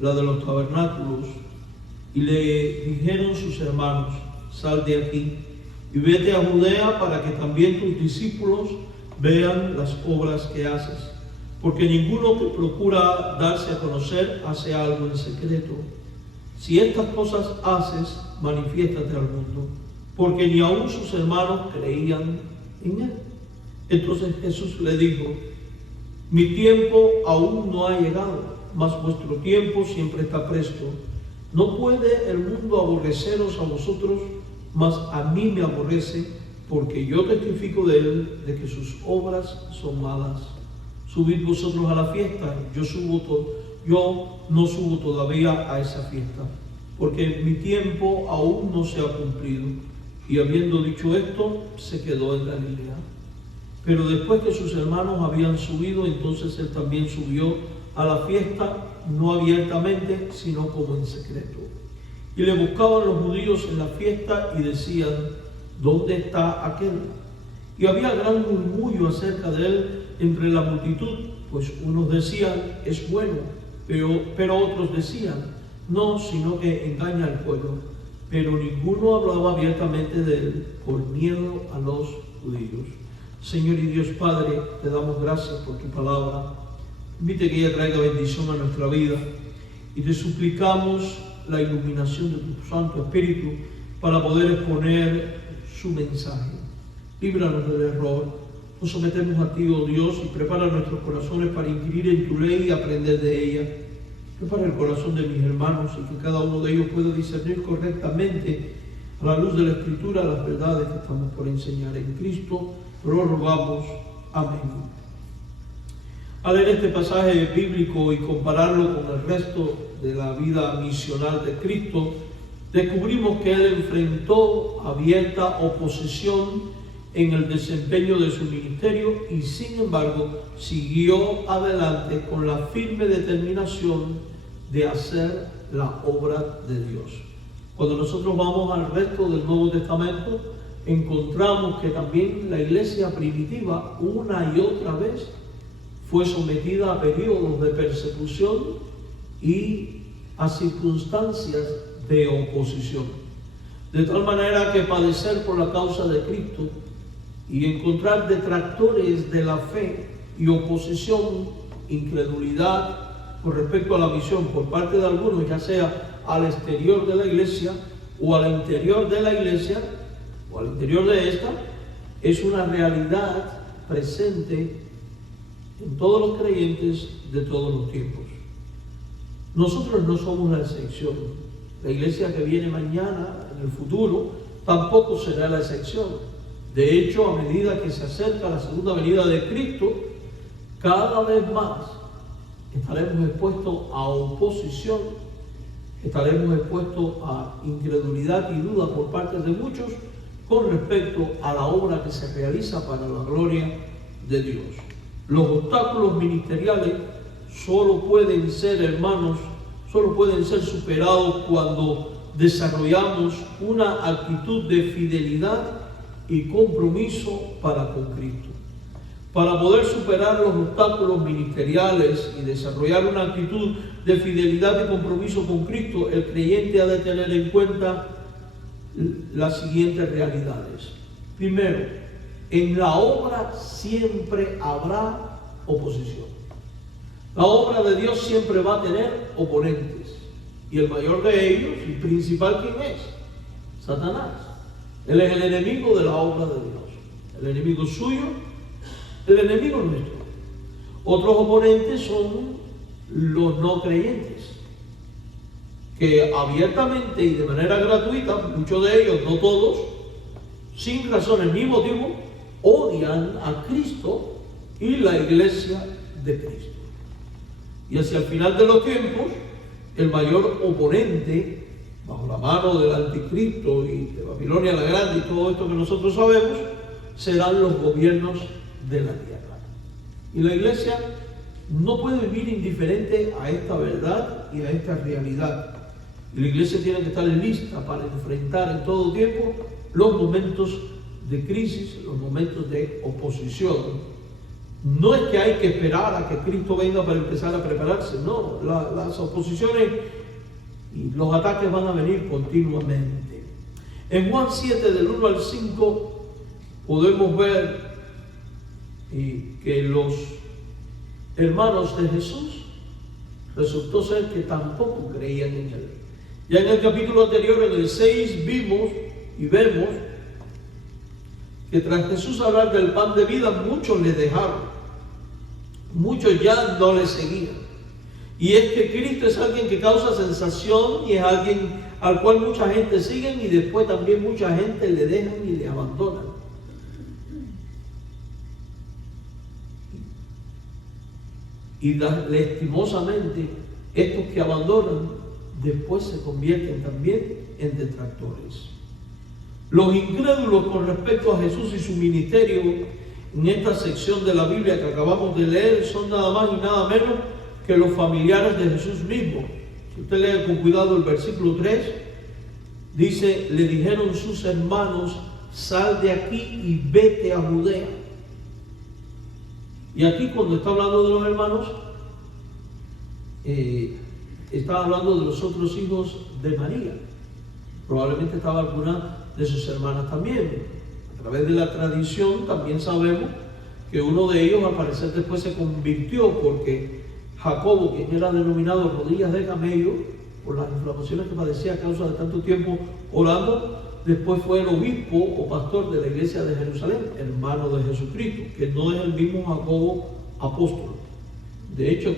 la de los tabernáculos, y le dijeron sus hermanos: sal de aquí y vete a Judea para que también tus discípulos vean las obras que haces, porque ninguno que procura darse a conocer hace algo en secreto. Si estas cosas haces, manifiéstate al mundo, porque ni aun sus hermanos creían en él. Entonces Jesús le dijo: mi tiempo aún no ha llegado, mas vuestro tiempo siempre está presto. No puede el mundo aborreceros a vosotros, mas a mí me aborrece, porque yo testifico de él, de que sus obras son malas. Subid vosotros a la fiesta, yo no subo todavía a esa fiesta, porque mi tiempo aún no se ha cumplido. Y habiendo dicho esto, se quedó en Galilea. Pero después que sus hermanos habían subido, entonces él también subió a la fiesta, no abiertamente, sino como en secreto. Y le buscaban los judíos en la fiesta y decían: ¿dónde está aquel? Y había gran murmullo acerca de él entre la multitud, pues unos decían: es bueno, pero otros decían: no, sino que engaña al pueblo. Pero ninguno hablaba abiertamente de él por miedo a los judíos. Señor y Dios Padre, te damos gracias por tu palabra. Invite que ella traiga bendición a nuestra vida y te suplicamos la iluminación de tu Santo Espíritu para poder exponer su mensaje. Líbranos del error. Nos sometemos a ti, oh Dios, y prepara nuestros corazones para inquirir en tu ley y aprender de ella. Prepara el corazón de mis hermanos y que cada uno de ellos pueda discernir correctamente, a la luz de la Escritura, las verdades que estamos por enseñar en Cristo. Lo rogamos. Amén. Al leer este pasaje bíblico y compararlo con el resto de la vida misional de Cristo, descubrimos que él enfrentó abierta oposición en el desempeño de su ministerio y sin embargo siguió adelante con la firme determinación de hacer la obra de Dios. Cuando nosotros vamos al resto del Nuevo Testamento, encontramos que también la iglesia primitiva una y otra vez fue sometida a periodos de persecución y a circunstancias de oposición. De tal manera que padecer por la causa de Cristo y encontrar detractores de la fe y oposición, incredulidad con respecto a la misión por parte de algunos, ya sea al exterior de la iglesia o al interior de la iglesia o al interior de esta, es una realidad presente en todos los creyentes de todos los tiempos. Nosotros no somos la excepción. La iglesia que viene mañana, en el futuro, tampoco será la excepción. De hecho, a medida que se acerca la segunda venida de Cristo, cada vez más estaremos expuestos a oposición, estaremos expuestos a incredulidad y duda por parte de muchos con respecto a la obra que se realiza para la gloria de Dios. Los obstáculos ministeriales solo pueden ser, hermanos, solo pueden ser superados cuando desarrollamos una actitud de fidelidad y compromiso para con Cristo. Para poder superar los obstáculos ministeriales y desarrollar una actitud de fidelidad y compromiso con Cristo, el creyente ha de tener en cuenta las siguientes realidades. Primero, en la obra siempre habrá oposición. La obra de Dios siempre va a tener oponentes. Y el mayor de ellos, y principal, ¿quién es? Satanás. Él es el enemigo de la obra de Dios. El enemigo suyo, el enemigo nuestro. Otros oponentes son los no creyentes, que abiertamente y de manera gratuita, muchos de ellos, no todos, sin razones ni motivos, odian a Cristo y la iglesia de Cristo. Y hacia el final de los tiempos, el mayor oponente, bajo la mano del anticristo y de Babilonia la Grande y todo esto que nosotros sabemos, serán los gobiernos de la tierra. Y la iglesia no puede vivir indiferente a esta verdad y a esta realidad. Y la iglesia tiene que estar lista para enfrentar en todo tiempo los momentos de crisis, los momentos de oposición. No es que hay que esperar a que Cristo venga para empezar a prepararse, no, las oposiciones y los ataques van a venir continuamente. En Juan 7, del 1 al 5, podemos ver que los hermanos de Jesús resultó ser que tampoco creían en Él. Ya en el capítulo anterior, en el 6, vimos y vemos que tras Jesús hablar del pan de vida, muchos le dejaron. Muchos ya no le seguían. Y es que Cristo es alguien que causa sensación y es alguien al cual mucha gente sigue y después también mucha gente le dejan y le abandonan. Y lastimosamente, estos que abandonan después se convierten también en detractores. Los incrédulos con respecto a Jesús y su ministerio en esta sección de la Biblia que acabamos de leer son nada más y nada menos que los familiares de Jesús mismo. Si usted lee con cuidado el versículo 3, dice: le dijeron sus hermanos, sal de aquí y vete a Judea. Y aquí, cuando está hablando de los hermanos, está hablando de los otros hijos de María. Probablemente estaba alguna de sus hermanas también. A través de la tradición también sabemos que uno de ellos al parecer después se convirtió, porque Jacobo, quien era denominado rodillas de camello por las inflamaciones que padecía a causa de tanto tiempo orando, después fue el obispo o pastor de la iglesia de Jerusalén, hermano de Jesucristo, que no es el mismo Jacobo apóstol. De hecho,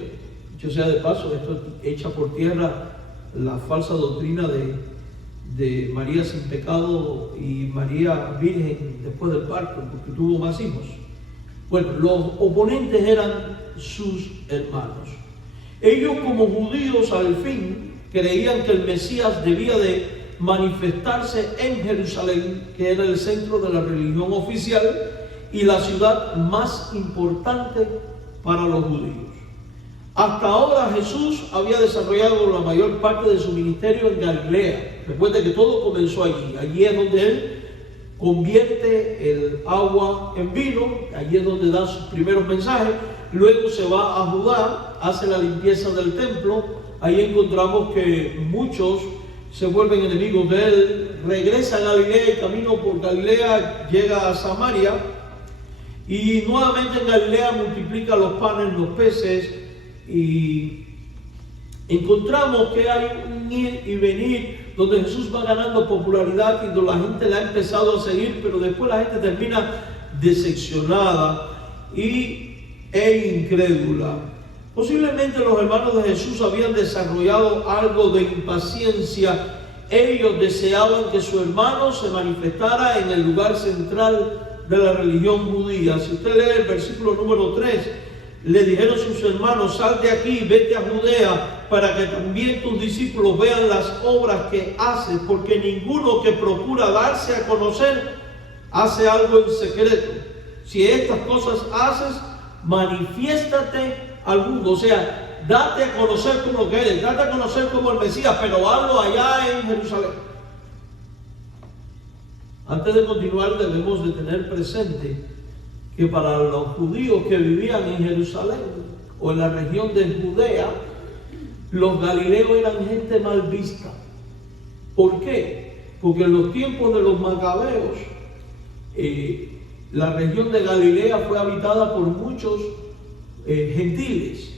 dicho sea de paso, esto echa por tierra la falsa doctrina de María sin pecado y María virgen después del parto, porque tuvo más hijos. Bueno, los oponentes eran sus hermanos. Ellos, como judíos, al fin creían que el Mesías debía de manifestarse en Jerusalén, que era el centro de la religión oficial y la ciudad más importante para los judíos. Hasta ahora Jesús había desarrollado la mayor parte de su ministerio en Galilea. Recuerde que todo comenzó allí. Allí es donde Él convierte el agua en vino, allí es donde da sus primeros mensajes. Luego se va a Judá, hace la limpieza del templo. Ahí encontramos que muchos se vuelven enemigos de Él, regresa a Galilea y camino por Galilea llega a Samaria. Y nuevamente en Galilea multiplica los panes, los peces, y encontramos que hay un ir y venir donde Jesús va ganando popularidad y donde la gente le ha empezado a seguir, pero después la gente termina decepcionada e incrédula. Posiblemente los hermanos de Jesús habían desarrollado algo de impaciencia. Ellos deseaban que su hermano se manifestara en el lugar central de la religión judía. Si usted lee el versículo número 3, le dijeron sus hermanos, sal de aquí, vete a Judea, para que también tus discípulos vean las obras que haces, porque ninguno que procura darse a conocer hace algo en secreto. Si estas cosas haces, manifiéstate al mundo, o sea, date a conocer como lo que eres, date a conocer como el Mesías, pero hazlo allá en Jerusalén. Antes de continuar, debemos de tener presente que para los judíos que vivían en Jerusalén o en la región de Judea, los galileos eran gente mal vista. ¿Por qué? Porque en los tiempos de los macabeos, la región de Galilea fue habitada por muchos gentiles.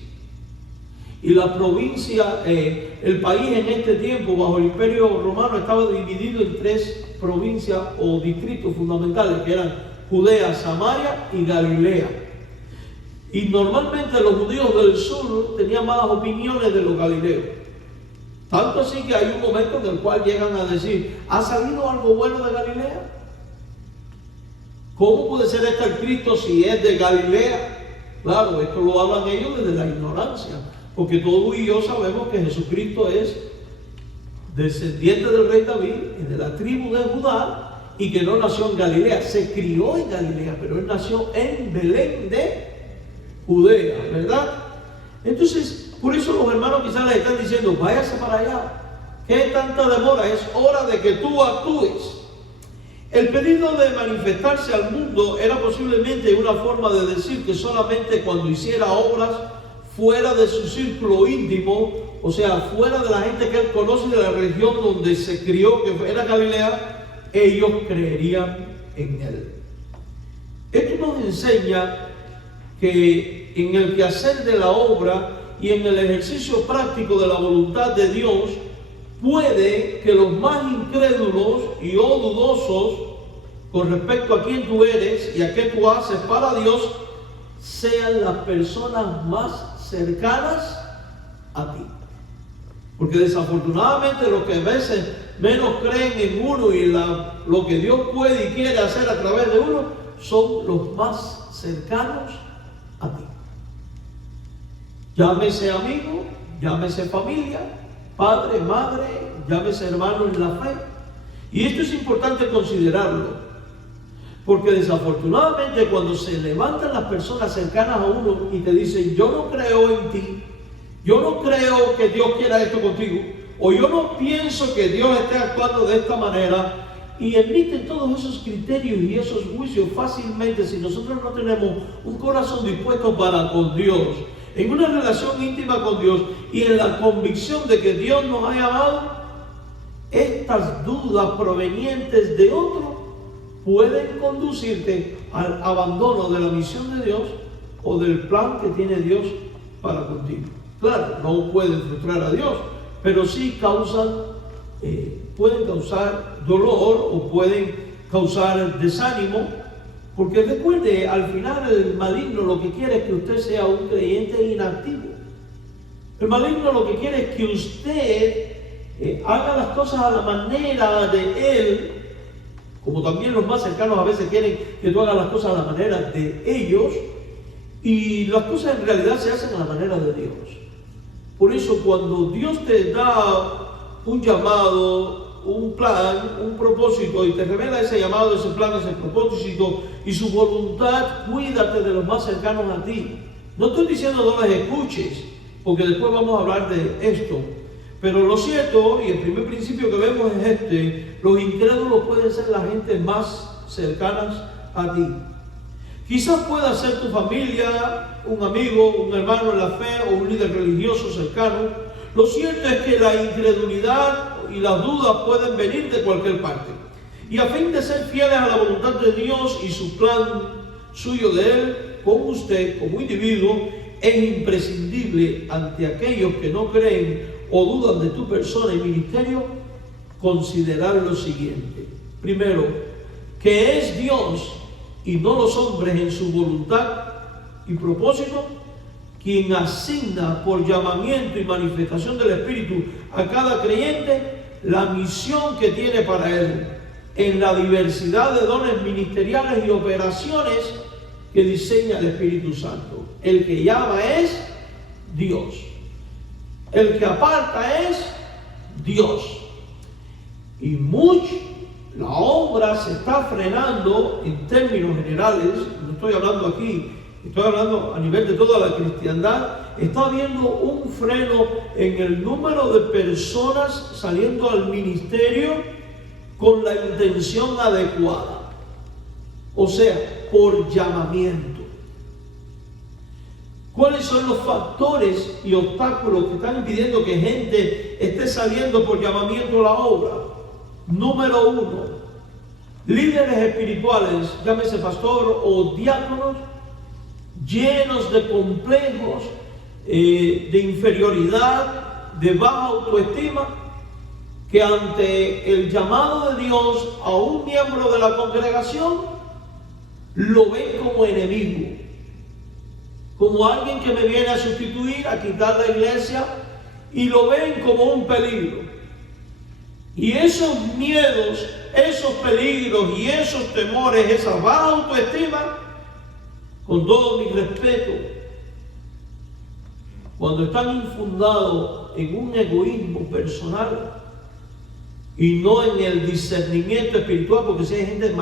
Y la provincia, el país en este tiempo, bajo el Imperio Romano, estaba dividido en 3 provincias o distritos fundamentales, que eran Judea, Samaria y Galilea. Y normalmente los judíos del sur tenían malas opiniones de los galileos. Tanto así que hay un momento en el cual llegan a decir, ¿ha salido algo bueno de Galilea? ¿Cómo puede ser este el Cristo si es de Galilea? Claro, esto lo hablan ellos desde la ignorancia, porque todos y yo sabemos que Jesucristo es descendiente del rey David y de la tribu de Judá, y que no nació en Galilea, se crió en Galilea, pero él nació en Belén de Judea, ¿verdad? Entonces, por eso los hermanos quizás les están diciendo, váyase para allá, ¿qué tanta demora? Es hora de que tú actúes. El pedido de manifestarse al mundo era posiblemente una forma de decir que solamente cuando hiciera obras fuera de su círculo íntimo, o sea, fuera de la gente que él conoce de la región donde se crió, que era Galilea, ellos creerían en él. Esto nos enseña que en el quehacer de la obra y en el ejercicio práctico de la voluntad de Dios, puede que los más incrédulos y o dudosos con respecto a quién tú eres y a qué tú haces para Dios, sean las personas más cercanas a ti. Porque desafortunadamente los que a veces menos creen en uno y lo que Dios puede y quiere hacer a través de uno, son los más cercanos a ti. Llámese amigo, llámese familia, padre, madre, llámese hermano en la fe. Y esto es importante considerarlo, porque desafortunadamente cuando se levantan las personas cercanas a uno y te dicen, yo no creo en ti, yo no creo que Dios quiera esto contigo, o yo no pienso que Dios esté actuando de esta manera, y emiten todos esos criterios y esos juicios fácilmente si nosotros no tenemos un corazón dispuesto para con Dios, en una relación íntima con Dios y en la convicción de que Dios nos ha llamado. Estas dudas provenientes de otro pueden conducirte al abandono de la misión de Dios o del plan que tiene Dios para contigo. Claro, no pueden frustrar a Dios, pero sí pueden causar dolor o pueden causar desánimo, porque recuerde, al final el maligno lo que quiere es que usted sea un creyente inactivo. El maligno lo que quiere es que usted haga las cosas a la manera de él, como también los más cercanos a veces quieren que tú hagas las cosas a la manera de ellos, y las cosas en realidad se hacen a la manera de Dios. Por eso cuando Dios te da un llamado, un plan, un propósito, y te revela ese llamado, ese plan, ese propósito y su voluntad, cuídate de los más cercanos a ti. No estoy diciendo no les escuches, porque después vamos a hablar de esto. Pero lo cierto, y el primer principio que vemos es los incrédulos pueden ser la gente más cercanas a ti. Quizás pueda ser tu familia, un amigo, un hermano en la fe o un líder religioso cercano. Lo cierto es que la incredulidad y las dudas pueden venir de cualquier parte. Y a fin de ser fieles a la voluntad de Dios y su plan suyo de Él, con usted como individuo, es imprescindible ante aquellos que no creen o dudan de tu persona y ministerio, considerar lo siguiente. Primero, que es Dios y no los hombres en su voluntad y propósito quien asigna por llamamiento y manifestación del Espíritu a cada creyente la misión que tiene para él en la diversidad de dones ministeriales y operaciones que diseña el Espíritu Santo. El que llama es Dios. El que aparta es Dios. Y la obra se está frenando en términos generales. No estoy hablando aquí, estoy hablando a nivel de toda la cristiandad. Está habiendo un freno en el número de personas saliendo al ministerio con la intención adecuada, o sea, por llamamiento. ¿Cuáles son los factores y obstáculos que están impidiendo que gente esté saliendo por llamamiento a la obra? Número 1, líderes espirituales, llámese pastor o diáconos, llenos de complejos, de inferioridad, de baja autoestima, que ante el llamado de Dios a un miembro de la congregación, lo ven como enemigo, como alguien que me viene a sustituir, a quitar la iglesia, y lo ven como un peligro. Y esos miedos, esos peligros y esos temores, esa baja autoestima, con todo mi respeto, cuando están infundados en un egoísmo personal y no en el discernimiento espiritual, porque si hay gente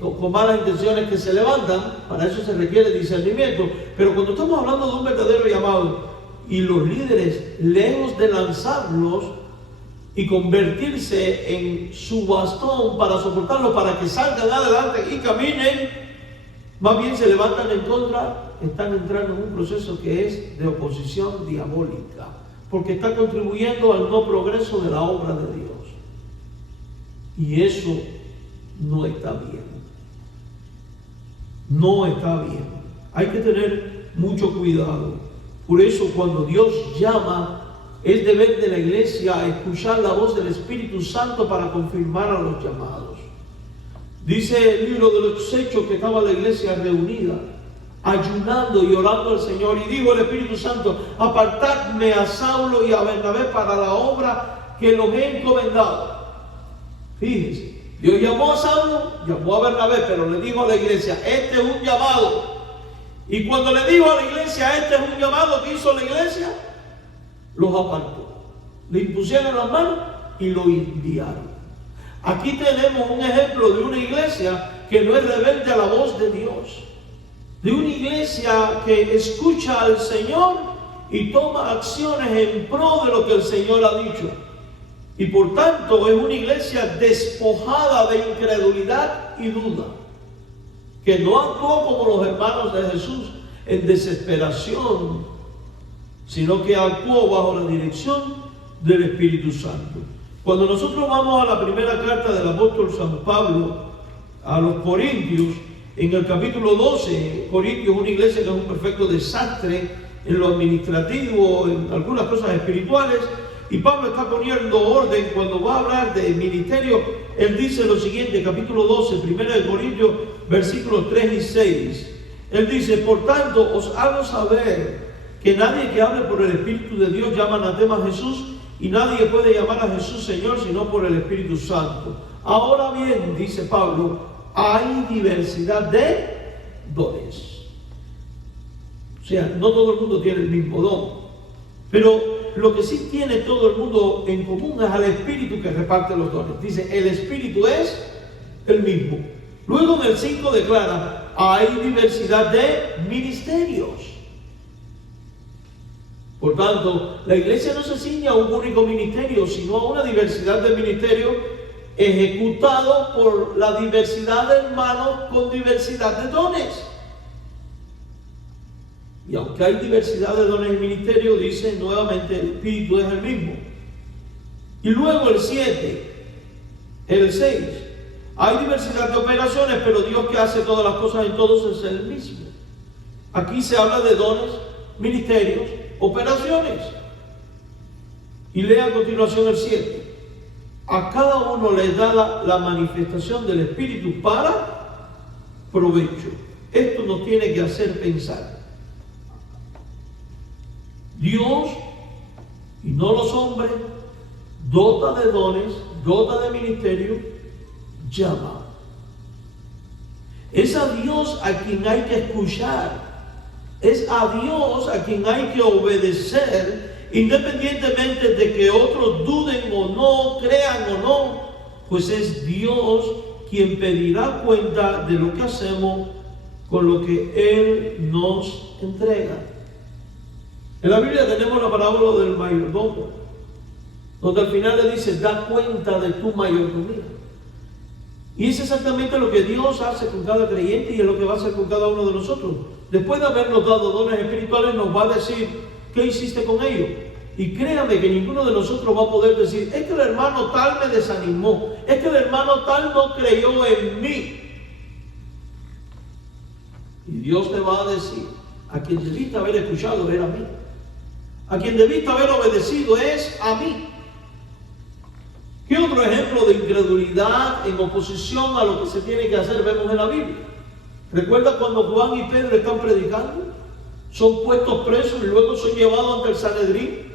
con malas intenciones que se levantan, para eso se requiere discernimiento. Pero cuando estamos hablando de un verdadero llamado y los líderes, lejos de lanzarlos y convertirse en su bastón para soportarlo, para que salgan adelante y caminen, más bien se levantan en contra, están entrando en un proceso que es de oposición diabólica, porque está contribuyendo al no progreso de la obra de Dios. Y eso no está bien. No está bien. Hay que tener mucho cuidado. Por eso cuando Dios llama, es deber de la iglesia escuchar la voz del Espíritu Santo para confirmar a los llamados. Dice el libro de los Hechos que estaba la iglesia reunida, ayunando y orando al Señor, y dijo el Espíritu Santo: apartadme a Saulo y a Bernabé para la obra que los he encomendado. Fíjense, Dios llamó a Saulo, llamó a Bernabé, pero le dijo a la iglesia: este es un llamado. Y cuando le dijo a la iglesia: este es un llamado, ¿qué hizo la iglesia? Los apartó, le impusieron las manos y lo enviaron. Aquí tenemos un ejemplo de una iglesia que no es rebelde a la voz de Dios, de una iglesia que escucha al Señor y toma acciones en pro de lo que el Señor ha dicho. Y por tanto es una iglesia despojada de incredulidad y duda, que no actuó como los hermanos de Jesús en desesperación, sino que actuó bajo la dirección del Espíritu Santo. Cuando nosotros vamos a la primera carta del apóstol San Pablo a los Corintios, en el capítulo 12, Corintios es una iglesia que es un perfecto desastre en lo administrativo, en algunas cosas espirituales, y Pablo está poniendo orden. Cuando va a hablar de ministerio, él dice lo siguiente, capítulo 12, 1 Corintios, versículos 3 y 6. Él dice: por tanto, os hago saber que nadie que hable por el Espíritu de Dios llama anatema a Jesús, y nadie puede llamar a Jesús Señor sino por el Espíritu Santo. Ahora bien, dice Pablo, hay diversidad de dones. O sea, no todo el mundo tiene el mismo don, pero lo que sí tiene todo el mundo en común es al Espíritu que reparte los dones. Dice, el Espíritu es el mismo. Luego en el 5 declara, hay diversidad de ministerios. Por tanto, la iglesia no se ciñe a un único ministerio, sino a una diversidad de ministerios ejecutados por la diversidad de hermanos con diversidad de dones. Y aunque hay diversidad de dones y ministerios, dice nuevamente, el Espíritu es el mismo. Y luego el 7, el 6, hay diversidad de operaciones, pero Dios, que hace todas las cosas en todos, es el mismo. Aquí se habla de dones, ministerios, operaciones. Y lea a continuación el 7. A cada uno le da la manifestación del Espíritu para provecho. Esto nos tiene que hacer pensar. Dios, y no los hombres, dota de dones, dota de ministerio, llama. Es a Dios a quien hay que escuchar. Es a Dios a quien hay que obedecer, independientemente de que otros duden o no, crean o no, pues es Dios quien pedirá cuenta de lo que hacemos con lo que Él nos entrega. En la Biblia tenemos la parábola del mayordomo, donde al final le dice: da cuenta de tu mayordomía. Y es exactamente lo que Dios hace con cada creyente, y es lo que va a hacer con cada uno de nosotros. Después de habernos dado dones espirituales, nos va a decir qué hiciste con ellos. Y créame que ninguno de nosotros va a poder decir: es que el hermano tal me desanimó, es que el hermano tal no creyó en mí. Y Dios te va a decir: a quien debiste haber escuchado era a mí, a quien debiste haber obedecido es a mí. ¿Qué otro ejemplo de incredulidad en oposición a lo que se tiene que hacer vemos en la Biblia? ¿Recuerda cuando Juan y Pedro están predicando? Son puestos presos y luego son llevados ante el Sanedrín.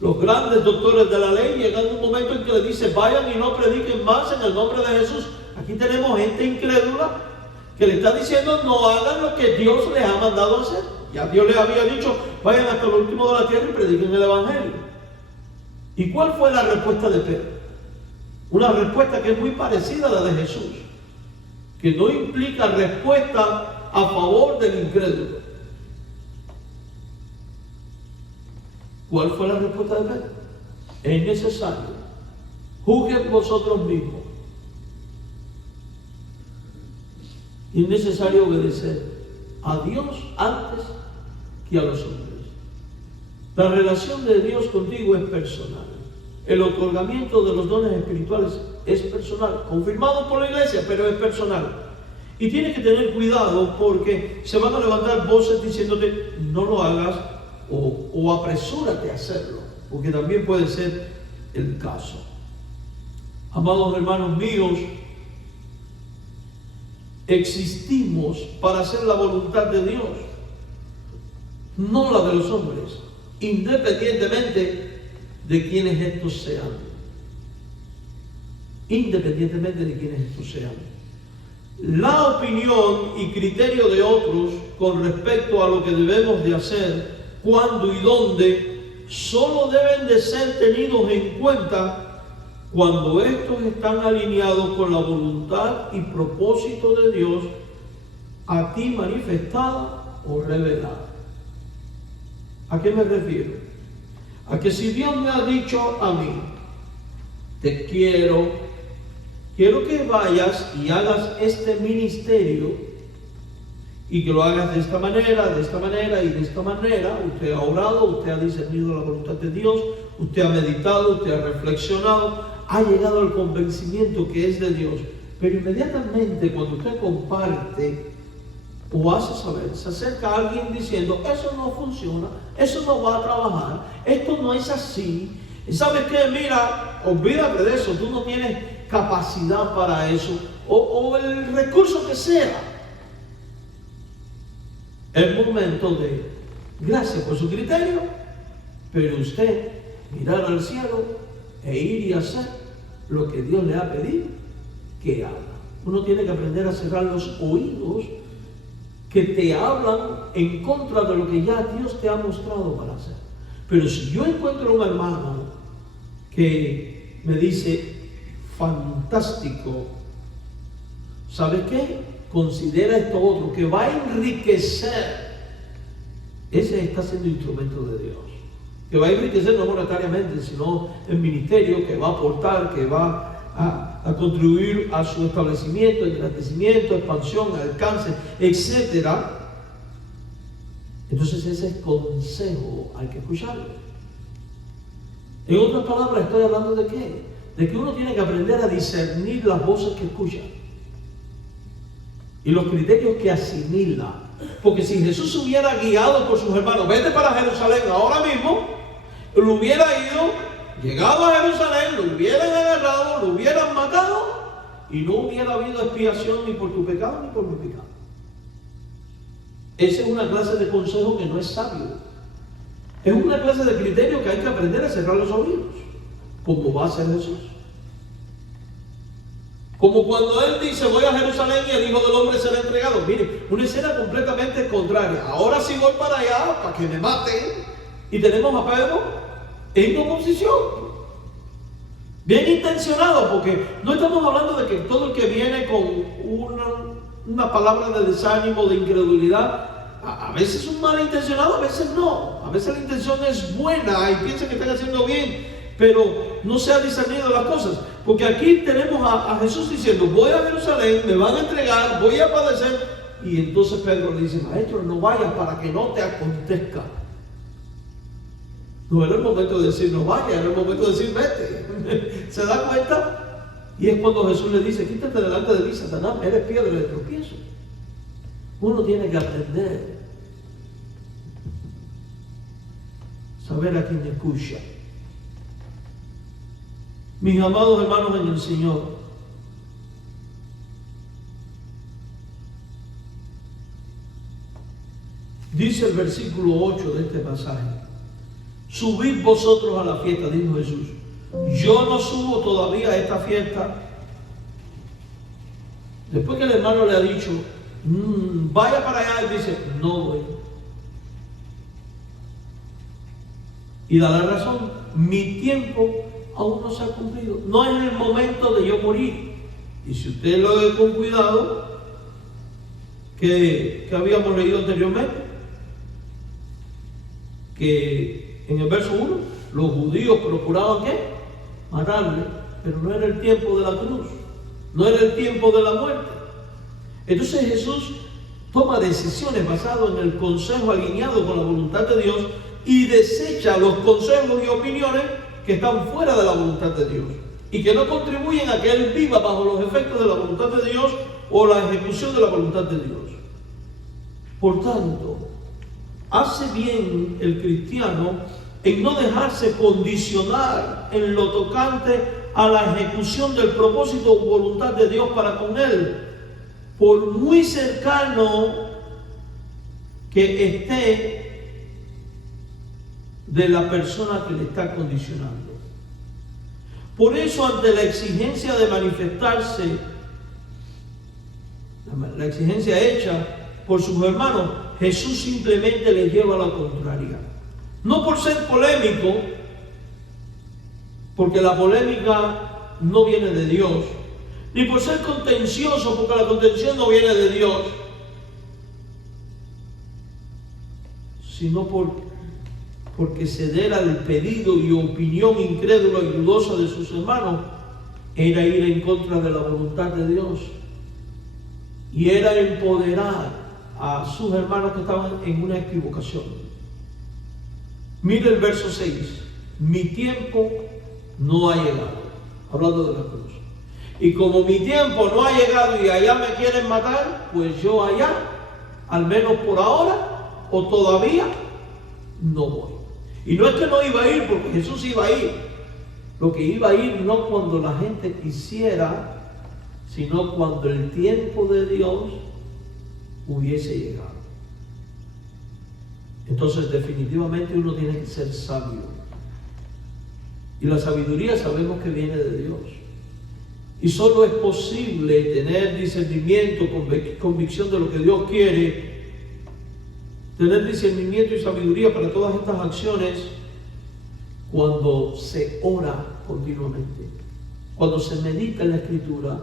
Los grandes doctores de la ley llegan a un momento en que les dice: vayan y no prediquen más en el nombre de Jesús. Aquí tenemos gente incrédula que le está diciendo: no hagan lo que Dios les ha mandado a hacer. Ya Dios les había dicho: vayan hasta lo último de la tierra y prediquen el Evangelio. ¿Y cuál fue la respuesta de Pedro? Una respuesta que es muy parecida a la de Jesús, que no implica respuesta a favor del incrédulo. ¿Cuál fue la respuesta de Pedro? Es necesario Juzguen vosotros mismos. Y es necesario obedecer a Dios antes que a los hombres. La relación de Dios contigo es personal. El otorgamiento de los dones espirituales es personal, confirmado por la iglesia, pero es personal. Y tienes que tener cuidado porque se van a levantar voces diciéndote no lo hagas o apresúrate a hacerlo, porque también puede ser el caso. Amados hermanos míos, existimos para hacer la voluntad de Dios, no la de los hombres, independientemente de quienes estos sean. Independientemente de quienes estos sean. La opinión y criterio de otros con respecto a lo que debemos de hacer, cuándo y dónde, solo deben de ser tenidos en cuenta cuando estos están alineados con la voluntad y propósito de Dios aquí manifestada o revelada. ¿A qué me refiero? A que si Dios me ha dicho a mí, te quiero que vayas y hagas este ministerio y que lo hagas de esta manera y de esta manera. Usted ha orado, usted ha discernido la voluntad de Dios, usted ha meditado, usted ha reflexionado, ha llegado al convencimiento que es de Dios. Pero inmediatamente cuando usted comparte o hace saber, se acerca a alguien diciendo, eso no funciona, eso no va a trabajar, esto no es así. ¿Y sabes qué? Mira, olvídate de eso, tú no tienes capacidad para eso, o el recurso que sea. Es momento de, gracias por su criterio, pero usted mirar al cielo e ir y hacer lo que Dios le ha pedido que haga. Uno tiene que aprender a cerrar los oídos que te hablan en contra de lo que ya Dios te ha mostrado para hacer. Pero si yo encuentro un hermano que me dice, fantástico, ¿sabes qué? Considera esto otro, que va a enriquecer. Ese está siendo instrumento de Dios. Que va a enriquecer no monetariamente, sino en ministerio, que va a aportar, que va a contribuir a su establecimiento, engrandecimiento, expansión, alcance, etc. Entonces ese consejo hay que escucharlo. En otras palabras, estoy hablando de qué? De que uno tiene que aprender a discernir las voces que escucha y los criterios que asimila. Porque si Jesús hubiera guiado por sus hermanos, vete para Jerusalén ahora mismo, lo hubiera ido, llegado a Jerusalén, lo hubieran agarrado, lo hubieran matado y no hubiera habido expiación ni por tu pecado ni por mi pecado. Esa es una clase de consejo que no es sabio. Es una clase de criterio que hay que aprender a cerrar los oídos, como va a hacer Jesús. Como cuando Él dice, voy a Jerusalén y el Hijo del Hombre será entregado. Mire, una escena completamente contraria. Ahora sí voy para allá, para que me maten. Y tenemos a Pedro en oposición. Bien intencionado, porque no estamos hablando de que todo el que viene con una palabra de desánimo, de incredulidad, a veces es un malintencionado, a veces no. A veces la intención es buena y piensa que están haciendo bien, pero no se ha discernido las cosas. Porque aquí tenemos a Jesús diciendo, voy a Jerusalén, me van a entregar, voy a padecer. Y entonces Pedro le dice, maestro, no vayas para que no te acontezca. No era el momento de decir no vaya, era el momento de decir vete. ¿Se da cuenta? Y es cuando Jesús le dice, quítate delante de mí, Satanás, eres piedra de tropiezo. Uno tiene que aprender, saber a quién escucha. Mis amados hermanos en el Señor, dice el versículo 8 de este pasaje, subid vosotros a la fiesta, dijo Jesús. Yo no subo todavía a esta fiesta. Después que el hermano le ha dicho, vaya para allá, él dice, no voy. Y da la razón, mi tiempo aún no se ha cumplido. No es el momento de yo morir. Y si usted lo ve con cuidado, que habíamos leído anteriormente, que en el verso 1, los judíos procuraban ¿qué? Matarle. pero no era el tiempo de la cruz, no era el tiempo de la muerte. Entonces Jesús toma decisiones basadas en el consejo alineado con la voluntad de Dios y desecha los consejos y opiniones que están fuera de la voluntad de Dios y que no contribuyen a que Él viva bajo los efectos de la voluntad de Dios o la ejecución de la voluntad de Dios. Por tanto, hace bien el cristiano en no dejarse condicionar en lo tocante a la ejecución del propósito o voluntad de Dios para con él, por muy cercano que esté de la persona que le está condicionando. Por eso, ante la exigencia de manifestarse, la exigencia hecha por sus hermanos, Jesús simplemente les lleva a la contraria. No por ser polémico, porque la polémica no viene de Dios, ni por ser contencioso, porque la contención no viene de Dios, sino porque ceder al pedido y opinión incrédula y dudosa de sus hermanos era ir en contra de la voluntad de Dios y era empoderar a sus hermanos que estaban en una equivocación. Mire el verso 6. Mi tiempo no ha llegado. Hablando de la cruz. Y como mi tiempo no ha llegado y allá me quieren matar, pues yo allá, al menos por ahora o todavía, no voy. Y no es que no iba a ir, porque Jesús iba a ir. Lo que iba a ir no cuando la gente quisiera, sino cuando el tiempo de Dios hubiese llegado. Entonces definitivamente uno tiene que ser sabio. Y la sabiduría sabemos que viene de Dios. Y solo es posible tener discernimiento, convicción de lo que Dios quiere, tener discernimiento y sabiduría para todas estas acciones cuando se ora continuamente, cuando se medita en la Escritura,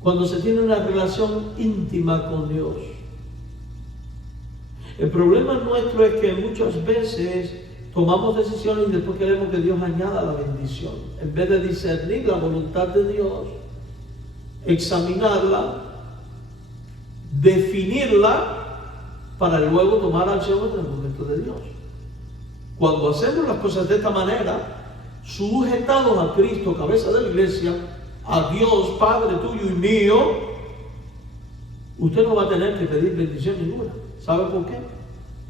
cuando se tiene una relación íntima con Dios. El problema nuestro es que muchas veces tomamos decisiones y después queremos que Dios añada la bendición. En vez de discernir la voluntad de Dios, examinarla, definirla, para luego tomar acción en el momento de Dios. Cuando hacemos las cosas de esta manera, sujetados a Cristo, cabeza de la iglesia, a Dios, Padre tuyo y mío, usted no va a tener que pedir bendición ninguna. ¿Sabe por qué?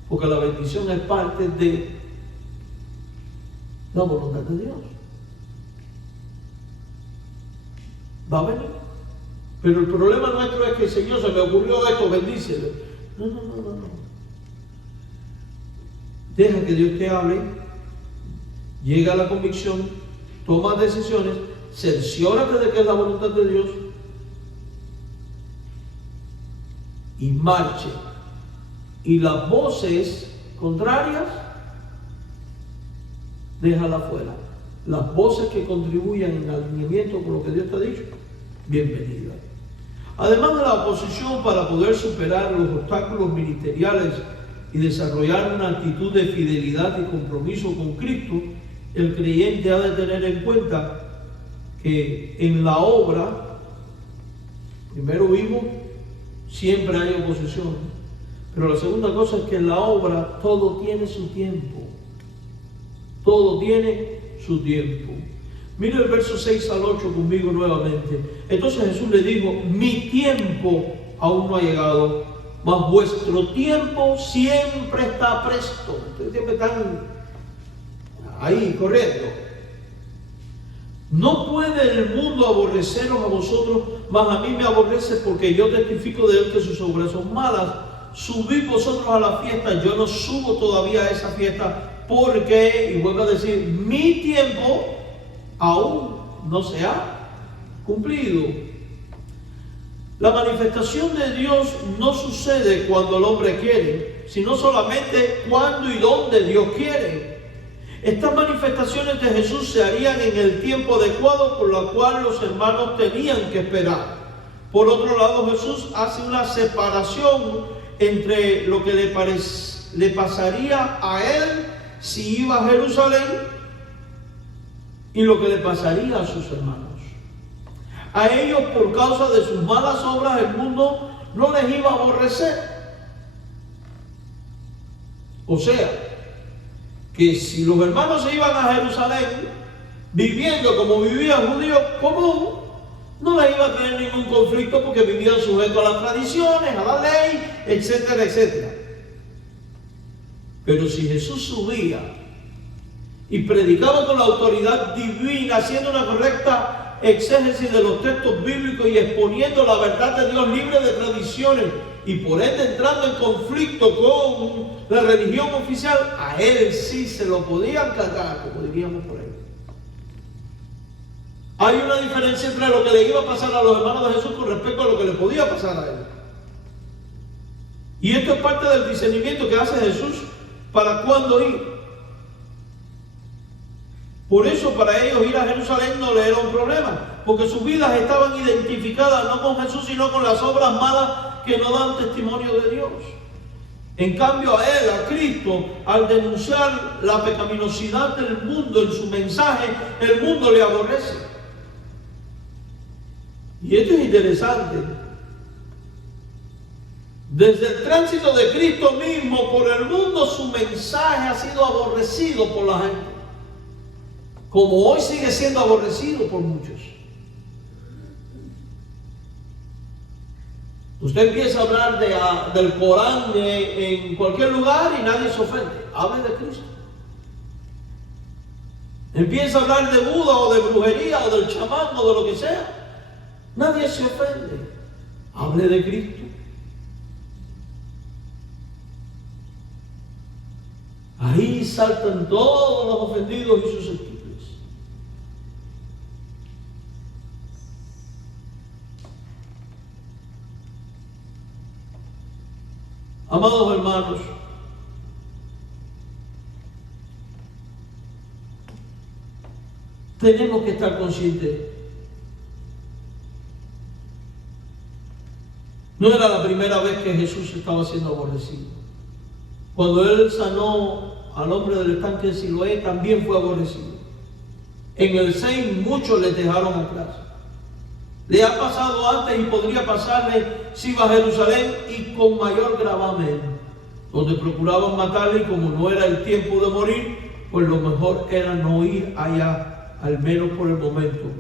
Porque la bendición es parte de la voluntad de Dios. Va a venir. Pero el problema nuestro es que, Señor, se me ocurrió esto, bendícelo. No. Deja que Dios te hable, llega a la convicción, toma decisiones, cerciórate de que es la voluntad de Dios y marche. Y las voces contrarias, déjalas fuera. Las voces que contribuyan en alineamiento con lo que Dios te ha dicho, bienvenidas. Además de la oposición para poder superar los obstáculos ministeriales y desarrollar una actitud de fidelidad y compromiso con Cristo, el creyente ha de tener en cuenta que en la obra, primero vimos, siempre hay oposición, pero la segunda cosa es que en la obra todo tiene su tiempo. Todo tiene su tiempo. Mire el verso 6 al 8 conmigo nuevamente. Entonces Jesús le dijo, mi tiempo aún no ha llegado, mas vuestro tiempo siempre está presto. Ustedes siempre están ahí corriendo. No puede el mundo aborreceros a vosotros, mas a mí me aborrece porque yo testifico de él que sus obras son malas. Subid vosotros a la fiesta, yo no subo todavía a esa fiesta porque, y vuelvo a decir, mi tiempo aún no se ha cumplido. La manifestación de Dios no sucede cuando el hombre quiere, sino solamente cuando y donde Dios quiere. Estas manifestaciones de Jesús se harían en el tiempo adecuado por la cual los hermanos tenían que esperar. Por otro lado, Jesús hace una separación entre lo que le pasaría a él si iba a Jerusalén y lo que le pasaría a sus hermanos. A ellos, por causa de sus malas obras, el mundo no les iba a aborrecer. O sea, que si los hermanos se iban a Jerusalén viviendo como vivía el judío común, no les iba a tener ningún conflicto porque vivían sujetos a las tradiciones, a la ley, etcétera, etcétera. Pero si Jesús subía y predicaba con la autoridad divina, haciendo una correcta exégesis de los textos bíblicos y exponiendo la verdad de Dios libre de tradiciones y por ende entrando en conflicto con la religión oficial, a él sí se lo podían cargar, como diríamos por ahí. Hay una diferencia entre lo que le iba a pasar a los hermanos de Jesús con respecto a lo que le podía pasar a él. Y esto es parte del discernimiento que hace Jesús para cuándo ir. Por eso para ellos ir a Jerusalén no le era un problema, porque sus vidas estaban identificadas no con Jesús, sino con las obras malas que no dan testimonio de Dios. En cambio a él, a Cristo, al denunciar la pecaminosidad del mundo en su mensaje, el mundo le aborrece. Y esto es interesante. Desde el tránsito de Cristo mismo por el mundo, su mensaje ha sido aborrecido por la gente, como hoy sigue siendo aborrecido por muchos. Usted empieza a hablar del Corán en cualquier lugar y nadie se ofende. Hable de Cristo. Empieza a hablar de Buda o de brujería o del chamán o de lo que sea. Nadie se ofende. Hable de Cristo. Ahí saltan todos los ofendidos y susceptibles. Amados hermanos, tenemos que estar conscientes. No era la primera vez que Jesús estaba siendo aborrecido. Cuando Él sanó al hombre del estanque de Siloé, también fue aborrecido. En el 6 muchos le dejaron atrás. Le ha pasado antes y podría pasarle si va a Jerusalén y con mayor gravamen, donde procuraban matarle y como no era el tiempo de morir, pues lo mejor era no ir allá, al menos por el momento.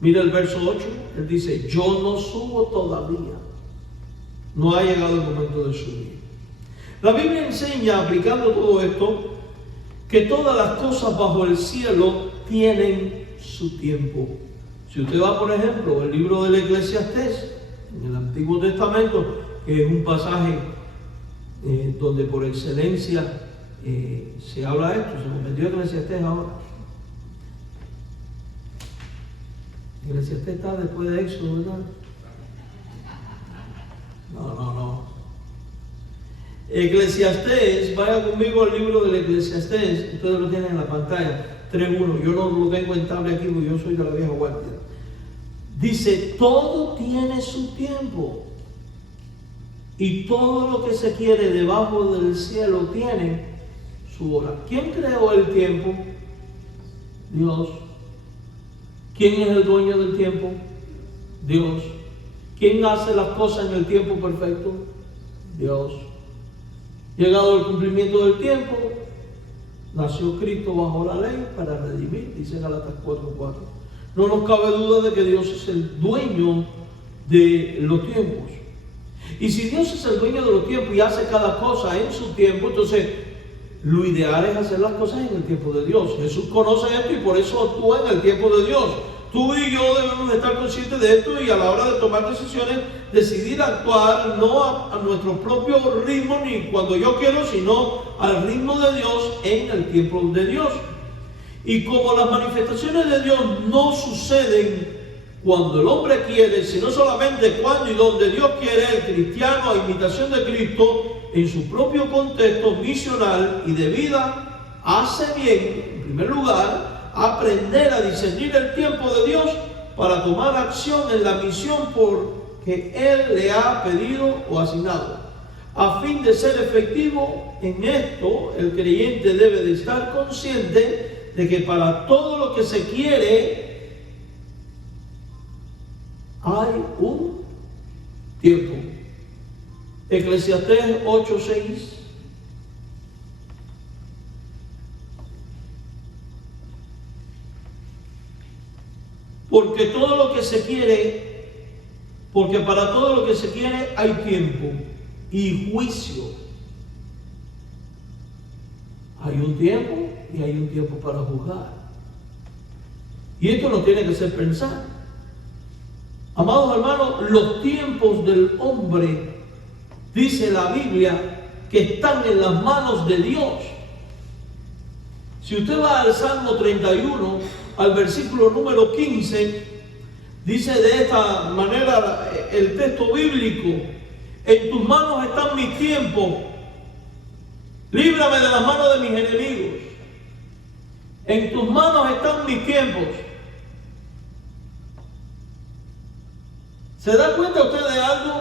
Mira el verso 8, él dice, yo no subo todavía. No ha llegado el momento de subir. La Biblia enseña, aplicando todo esto, que todas las cosas bajo el cielo tienen su tiempo. Si usted va, por ejemplo, al libro del Eclesiastés, en el Antiguo Testamento, que es un pasaje donde por excelencia se habla de esto, se me metió Eclesiastés ahora. Eclesiastés está después de Éxodo, ¿verdad? No. Eclesiastés, vaya conmigo al libro del Eclesiastés, ustedes lo tienen en la pantalla, 3.1, yo no lo tengo en tablet aquí porque yo soy de la vieja guardia. Dice, todo tiene su tiempo y todo lo que se quiere debajo del cielo tiene su hora. ¿Quién creó el tiempo? Dios. ¿Quién es el dueño del tiempo? Dios. ¿Quién hace las cosas en el tiempo perfecto? Dios. Llegado el cumplimiento del tiempo, nació Cristo bajo la ley para redimir, dice Gálatas 4:4. No nos cabe duda de que Dios es el dueño de los tiempos. Y si Dios es el dueño de los tiempos y hace cada cosa en su tiempo, entonces lo ideal es hacer las cosas en el tiempo de Dios. Jesús conoce esto y por eso actúa en el tiempo de Dios. Tú y yo debemos estar conscientes de esto y a la hora de tomar decisiones, decidir actuar no a nuestro propio ritmo ni cuando yo quiero, sino al ritmo de Dios en el tiempo de Dios. Y como las manifestaciones de Dios no suceden cuando el hombre quiere, sino solamente cuando y donde Dios quiere, el cristiano a imitación de Cristo, en su propio contexto misional y de vida, hace bien, en primer lugar, aprender a discernir el tiempo de Dios para tomar acción en la misión que Él le ha pedido o asignado. A fin de ser efectivo en esto, el creyente debe de estar consciente de que para todo lo que se quiere hay un tiempo. Eclesiastés 8:6. Porque todo lo que se quiere, porque para todo lo que se quiere hay tiempo y juicio. Hay un tiempo y hay un tiempo para juzgar. Y esto nos tiene que hacer pensar. Amados hermanos, los tiempos del hombre, dice la Biblia, que están en las manos de Dios. Si usted va al Salmo 31, al versículo número 15, dice de esta manera el texto bíblico: en tus manos están mis tiempos, líbrame de las manos de mis enemigos. En tus manos están mis tiempos. ¿Se da cuenta usted de algo?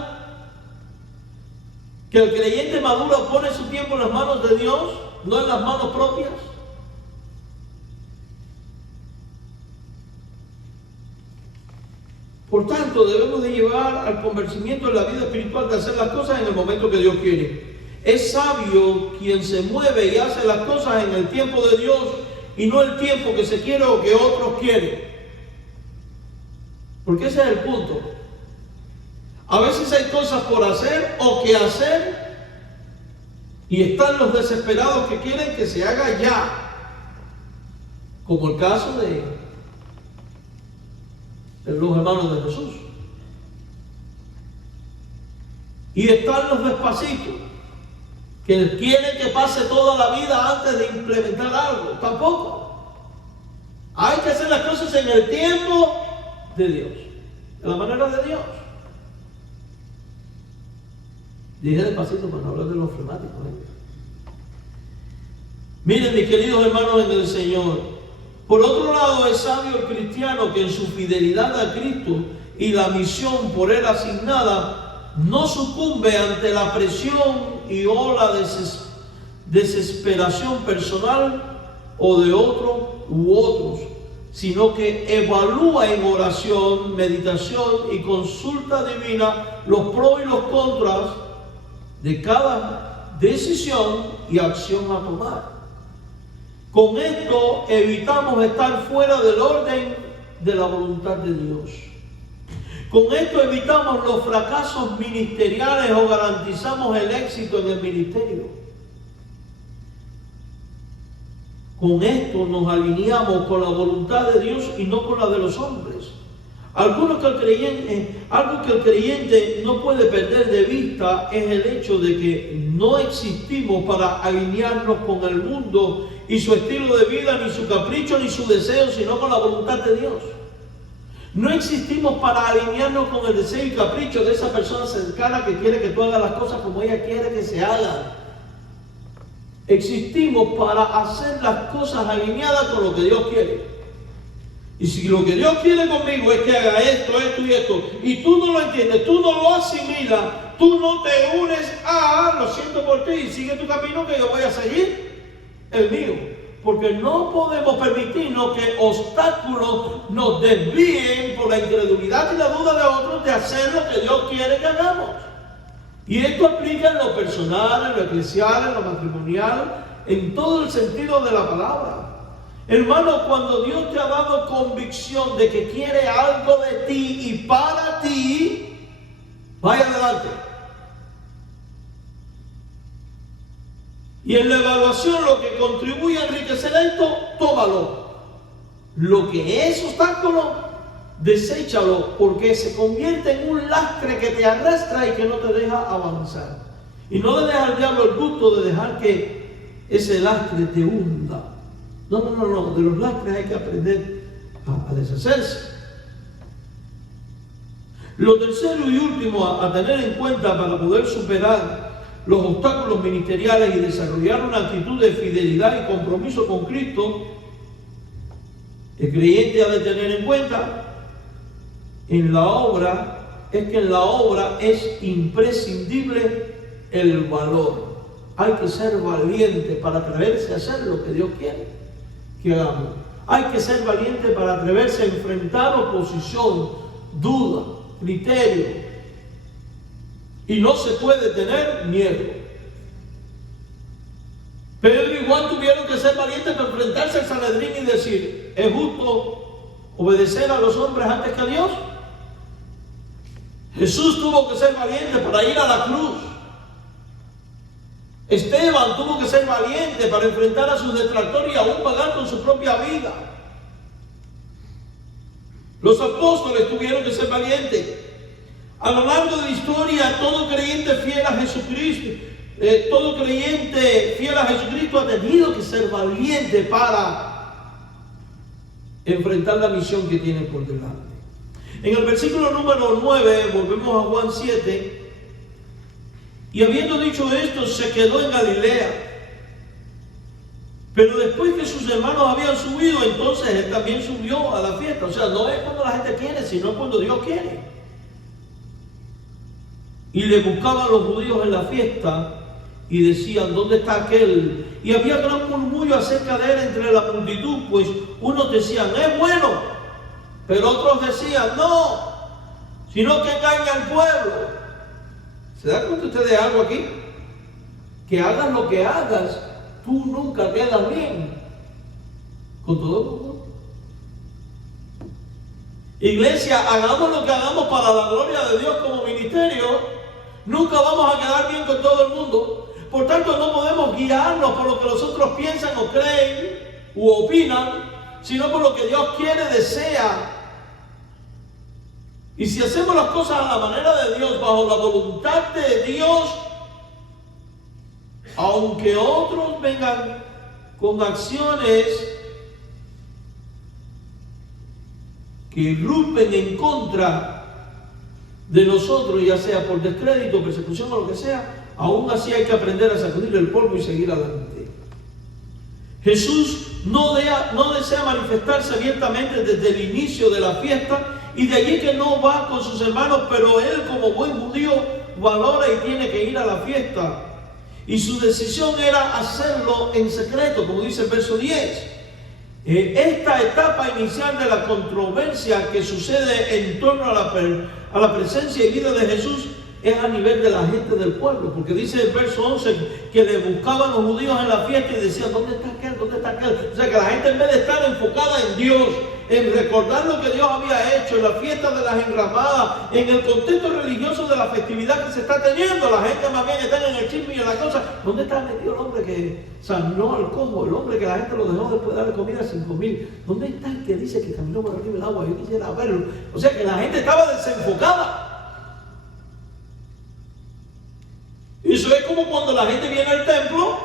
Que el creyente maduro pone su tiempo en las manos de Dios, no en las manos propias. Por tanto, debemos de llevar al convencimiento en la vida espiritual de hacer las cosas en el momento que Dios quiere. Es sabio quien se mueve y hace las cosas en el tiempo de Dios y no el tiempo que se quiere o que otros quieren. Porque ese es el punto. A veces hay cosas por hacer o que hacer y están los desesperados que quieren que se haga ya. Como el caso de los hermanos de Jesús. Y están los despacitos que quieren que pase toda la vida antes de implementar algo. Tampoco. Hay que hacer las cosas en el tiempo de Dios, de la manera de Dios. Dije despacito para no hablar de los flemáticos. Miren, mis queridos hermanos en el Señor, por otro lado, es sabio el cristiano que en su fidelidad a Cristo y la misión por él asignada no sucumbe ante la presión y o la desesperación personal o de otro u otros, sino que evalúa en oración, meditación y consulta divina los pros y los contras de cada decisión y acción a tomar. Con esto evitamos estar fuera del orden de la voluntad de Dios. Con esto evitamos los fracasos ministeriales o garantizamos el éxito en el ministerio. Con esto nos alineamos con la voluntad de Dios y no con la de los hombres. Algo que el creyente no puede perder de vista es el hecho de que no existimos para alinearnos con el mundo y su estilo de vida, ni su capricho, ni su deseo, sino con la voluntad de Dios. No existimos para alinearnos con el deseo y capricho de esa persona cercana que quiere que tú hagas las cosas como ella quiere que se hagan. Existimos para hacer las cosas alineadas con lo que Dios quiere. Y si lo que Dios quiere conmigo es que haga esto, esto y esto, y tú no lo entiendes, tú no lo asimilas, tú no te unes a, lo siento por ti, y sigue tu camino que yo voy a seguir el mío. Porque no podemos permitirnos que obstáculos nos desvíen por la incredulidad y la duda de otros de hacer lo que Dios quiere que hagamos. Y esto aplica en lo personal, en lo eclesial, en lo matrimonial, en todo el sentido de la palabra. Hermano, cuando Dios te ha dado convicción de que quiere algo de ti y para ti, vaya adelante. Y en la evaluación, lo que contribuye a enriquecer esto, tómalo. Lo que es obstáculo, deséchalo, porque se convierte en un lastre que te arrastra y que no te deja avanzar. Y no le deja al diablo el gusto de dejar que ese lastre te hunda. No, de los lastres hay que aprender a deshacerse. Lo tercero y último a tener en cuenta para poder superar los obstáculos ministeriales y desarrollar una actitud de fidelidad y compromiso con Cristo, el creyente ha de tener en cuenta en la obra, es que en la obra es imprescindible el valor. Hay que ser valiente para atreverse a hacer lo que Dios quiere que hagamos. Hay que ser valiente para atreverse a enfrentar oposición, duda, criterio. Y no se puede tener miedo. Pedro y Juan tuvieron que ser valientes para enfrentarse al Sanedrín y decir: ¿es justo obedecer a los hombres antes que a Dios? Jesús tuvo que ser valiente para ir a la cruz. Esteban tuvo que ser valiente para enfrentar a sus detractores y aún pagar con su propia vida. Los apóstoles tuvieron que ser valientes. A lo largo de la historia, todo creyente fiel a Jesucristo, ha tenido que ser valiente para enfrentar la misión que tiene por delante. En el versículo número 9, volvemos a Juan 7, y habiendo dicho esto, se quedó en Galilea. Pero después que sus hermanos habían subido, entonces él también subió a la fiesta. O sea, no es cuando la gente quiere, sino cuando Dios quiere. Y le buscaban los judíos en la fiesta y decían: ¿dónde está aquel? Y había gran murmullo acerca de él entre la multitud, pues unos decían: es bueno, pero otros decían: no, sino que engaña al pueblo. ¿Se da cuenta usted de algo aquí? Que hagas lo que hagas, tú nunca quedas bien con todo el mundo. Iglesia, hagamos lo que hagamos para la gloria de Dios como ministerio, nunca vamos a quedar bien con todo el mundo. Por tanto, no podemos guiarnos por lo que los otros piensan o creen u opinan, sino por lo que Dios quiere, desea. Y si hacemos las cosas a la manera de Dios, bajo la voluntad de Dios, aunque otros vengan con acciones que irrumpen en contra de nosotros, ya sea por descrédito, persecución o lo que sea, aún así hay que aprender a sacudir el polvo y seguir adelante. Jesús no desea manifestarse abiertamente desde el inicio de la fiesta, y de allí que no va con sus hermanos, pero él, como buen judío, valora y tiene que ir a la fiesta. Y su decisión era hacerlo en secreto, como dice el verso 10. Esta etapa inicial de la controversia que sucede en torno a la presencia y vida de Jesús es a nivel de la gente del pueblo, porque dice el verso 11 que le buscaban los judíos en la fiesta y decían: ¿dónde está aquel? ¿Dónde está aquel? O sea, que la gente, en vez de estar enfocada en Dios, en recordar lo que Dios había hecho, en la fiesta de las enramadas, en el contexto religioso de la festividad que se está teniendo, la gente más bien está en el chisme y en la cosa. ¿Dónde está metido el hombre que sanó al cojo? El hombre que la gente lo dejó después de darle comida a 5,000. ¿Dónde está el que dice que caminó por arriba del agua? Yo quisiera verlo. O sea, que la gente estaba desenfocada. Eso es como cuando la gente viene al templo,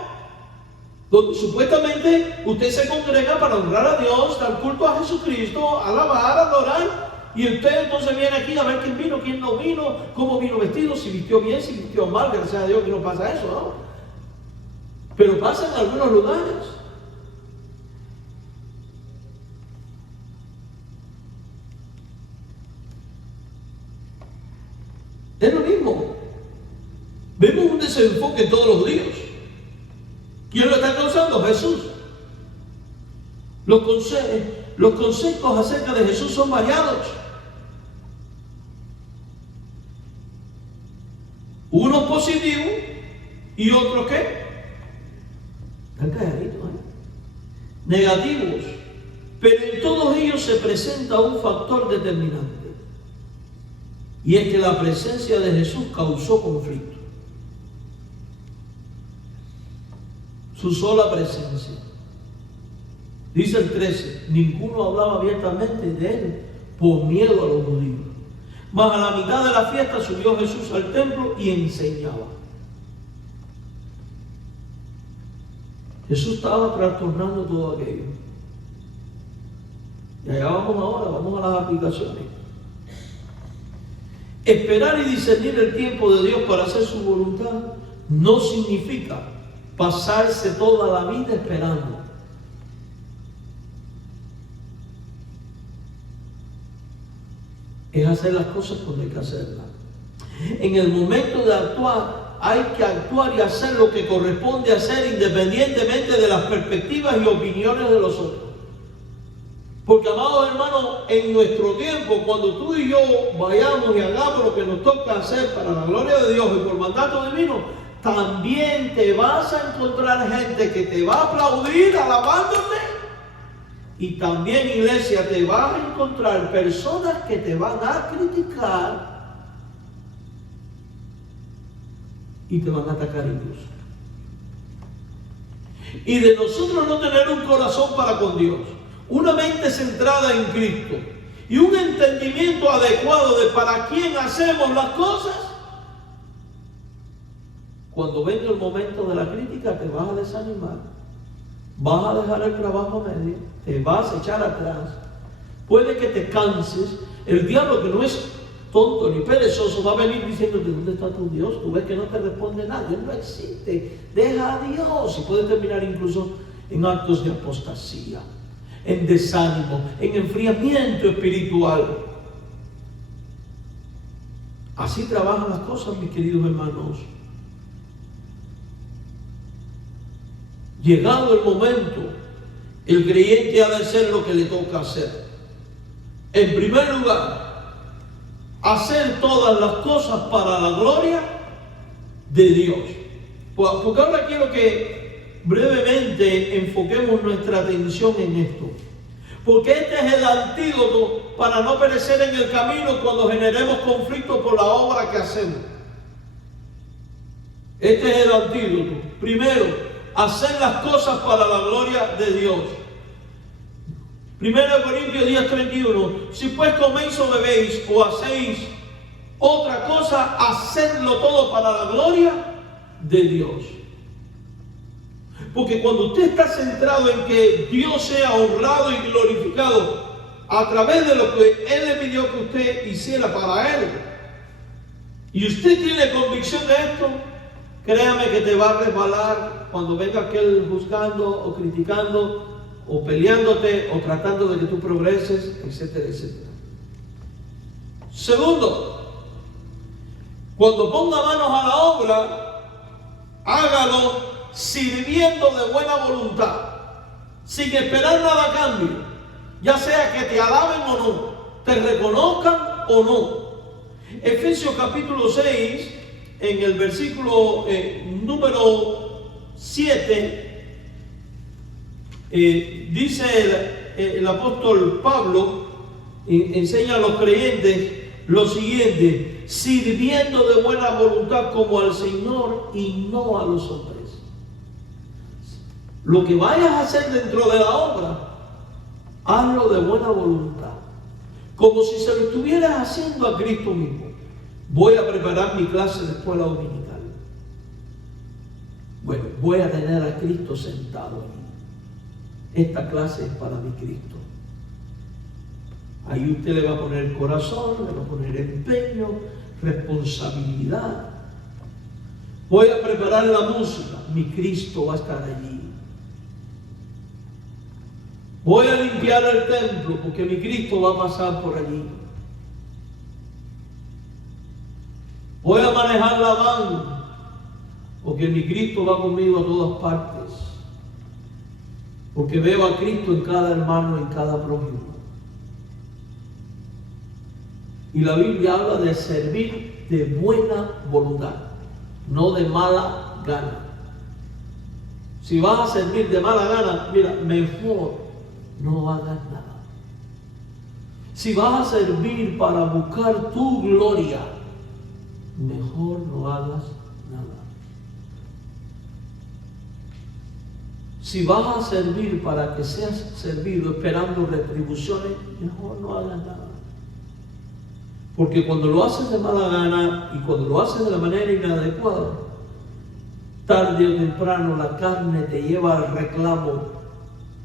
donde supuestamente usted se congrega para honrar a Dios, dar culto a Jesucristo, alabar, adorar, y usted entonces viene aquí a ver quién vino, quién no vino, cómo vino vestido, si vistió bien, si vistió mal. Gracias a Dios que no pasa eso, ¿no? Pero pasa en algunos lugares. Es lo mismo. Vemos un desenfoque en todos los días. ¿Quién lo está causando? Jesús. Los conceptos acerca de Jesús son variados. Unos positivos y otros ¿qué? Están calladitos, negativos. Pero en todos ellos se presenta un factor determinante. Y es que la presencia de Jesús causó conflicto. Su sola presencia. Dice el 13: ninguno hablaba abiertamente de él por miedo a los judíos. Mas a la mitad de la fiesta subió Jesús al templo y enseñaba. Jesús estaba trastornando todo aquello. Y allá vamos ahora, vamos a las aplicaciones. Esperar y discernir el tiempo de Dios para hacer su voluntad no significa pasarse toda la vida esperando. Es hacer las cosas cuando hay que hacerlas. En el momento de actuar, hay que actuar y hacer lo que corresponde hacer, independientemente de las perspectivas y opiniones de los otros. Porque, amados hermanos, en nuestro tiempo, cuando tú y yo vayamos y hagamos lo que nos toca hacer para la gloria de Dios y por mandato divino, también te vas a encontrar gente que te va a aplaudir alabándote. Y también, iglesia, te vas a encontrar personas que te van a criticar y te van a atacar incluso. Y de nosotros no tener un corazón para con Dios, una mente centrada en Cristo y un entendimiento adecuado de para quién hacemos las cosas, cuando venga el momento de la crítica te vas a desanimar, vas a dejar el trabajo a medio, te vas a echar atrás, puede que te canses. El diablo, que no es tonto ni perezoso, va a venir diciéndote: ¿dónde está tu Dios? Tú ves que no te responde nada, Él no existe, deja a Dios. Y puede terminar incluso en actos de apostasía, en desánimo, en enfriamiento espiritual. Así trabajan las cosas, mis queridos hermanos. Llegado el momento, el creyente ha de hacer lo que le toca hacer. En primer lugar, hacer todas las cosas para la gloria de Dios. Porque ahora quiero que brevemente enfoquemos nuestra atención en esto. Porque este es el antídoto para no perecer en el camino cuando generemos conflicto por la obra que hacemos. Este es el antídoto. Primero, hacer las cosas para la gloria de Dios. 1 Corintios 10:31. Si pues coméis o bebéis o hacéis otra cosa, hacedlo todo para la gloria de Dios. Porque cuando usted está centrado en que Dios sea honrado y glorificado a través de lo que Él le pidió que usted hiciera para Él, y usted tiene convicción de esto, créame que te va a resbalar cuando venga aquel juzgando o criticando o peleándote o tratando de que tú progreses, etcétera, etcétera. Segundo, cuando ponga manos a la obra, hágalo sirviendo de buena voluntad, sin esperar nada a cambio, ya sea que te alaben o no, te reconozcan o no. Efesios capítulo 6, en el versículo número 7, dice el apóstol Pablo, enseña a los creyentes lo siguiente: sirviendo de buena voluntad como al Señor y no a los hombres. Lo que vayas a hacer dentro de la obra, hazlo de buena voluntad, como si se lo estuvieras haciendo a Cristo mismo. Voy a preparar mi clase de escuela dominical. Bueno, voy a tener a Cristo sentado ahí. Esta clase es para mi Cristo. Ahí usted le va a poner corazón, le va a poner empeño, responsabilidad. Voy a preparar la música, mi Cristo va a estar allí. Voy a limpiar el templo porque mi Cristo va a pasar por allí. Voy a manejar la van porque mi Cristo va conmigo a todas partes. Porque veo a Cristo en cada hermano, en cada prójimo. Y la Biblia habla de servir de buena voluntad, no de mala gana. Si vas a servir de mala gana, mira, mejor no hagas nada. Si vas a servir para buscar tu gloria, mejor no hagas nada. Si vas a servir para que seas servido esperando retribuciones, mejor no hagas nada. Porque cuando lo haces de mala gana y cuando lo haces de la manera inadecuada, tarde o temprano la carne te lleva al reclamo,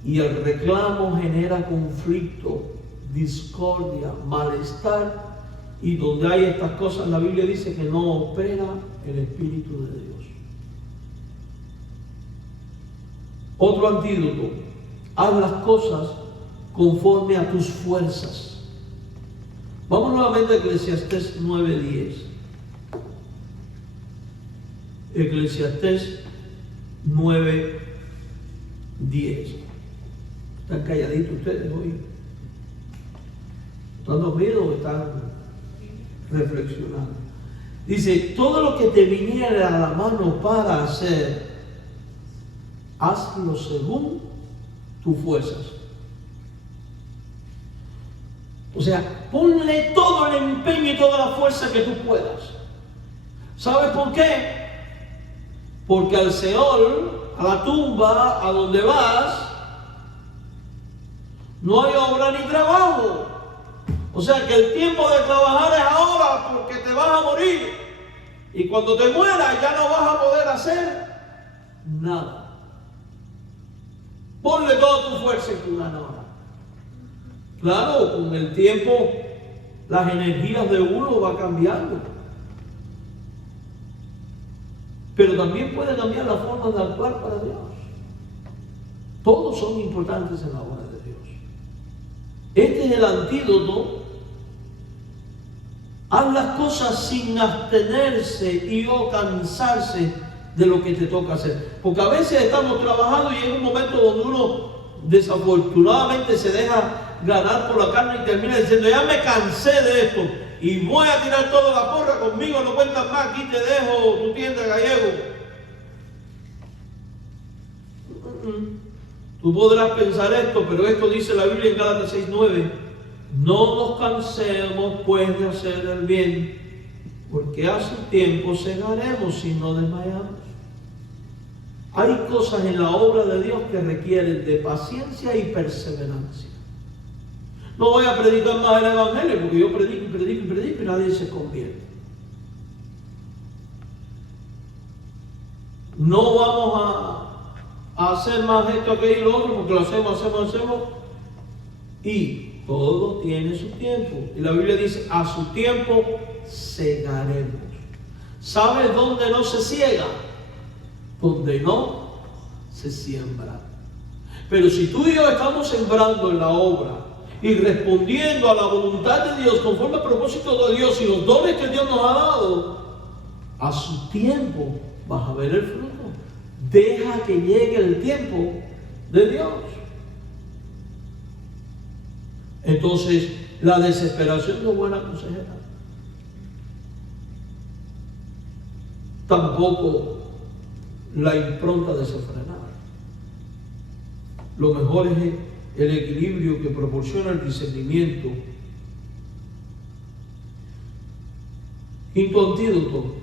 y el reclamo genera conflicto, discordia, malestar, y donde hay estas cosas la Biblia dice que no opera el Espíritu de Dios. Otro antídoto: haz las cosas conforme a tus fuerzas. Vamos nuevamente a Eclesiastés 9:10. Eclesiastés 9:10. ¿Están calladitos ustedes hoy? ¿Están dormidos o están reflexionando? Dice, todo lo que te viniera a la mano para hacer, hazlo según tus fuerzas. O sea, ponle todo el empeño y toda la fuerza que tú puedas. ¿Sabes por qué? Porque al Seol, a la tumba, a donde vas, no hay obra ni trabajo. O sea que el tiempo de trabajar es ahora, porque te vas a morir. Y cuando te mueras ya no vas a poder hacer nada. Ponle toda tu fuerza y tu gana ahora. Claro, con el tiempo las energías de uno van cambiando. Pero también puede cambiar la forma de actuar para Dios. Todos son importantes en la obra de Dios. Este es el antídoto. Haz las cosas sin abstenerse y o cansarse de lo que te toca hacer. Porque a veces estamos trabajando y es un momento donde uno desafortunadamente se deja ganar por la carne y termina diciendo, ya me cansé de esto y voy a tirar toda la porra, conmigo no cuentan más, aquí te dejo tu tienda gallego. Tú podrás pensar esto, pero esto dice la Biblia en Gálatas 6:9, no nos cansemos pues de hacer el bien, porque a su tiempo segaremos si no desmayamos. Hay cosas en la obra de Dios que requieren de paciencia y perseverancia. No voy a predicar más el Evangelio porque yo predico y nadie se convierte. No vamos a hacer más esto, aquello y lo otro porque lo hacemos. Y todo tiene su tiempo. Y la Biblia dice, a su tiempo segaremos. ¿Sabes dónde no se ciega? Donde no se siembra. Pero si tú y yo estamos sembrando en la obra y respondiendo a la voluntad de Dios conforme al propósito de Dios y los dones que Dios nos ha dado, a su tiempo vas a ver el fruto. Deja que llegue el tiempo de Dios. Entonces, la desesperación no es buena consejera. Tampoco la impronta desenfrenada. Lo mejor es el equilibrio que proporciona el discernimiento. Quinto antídoto: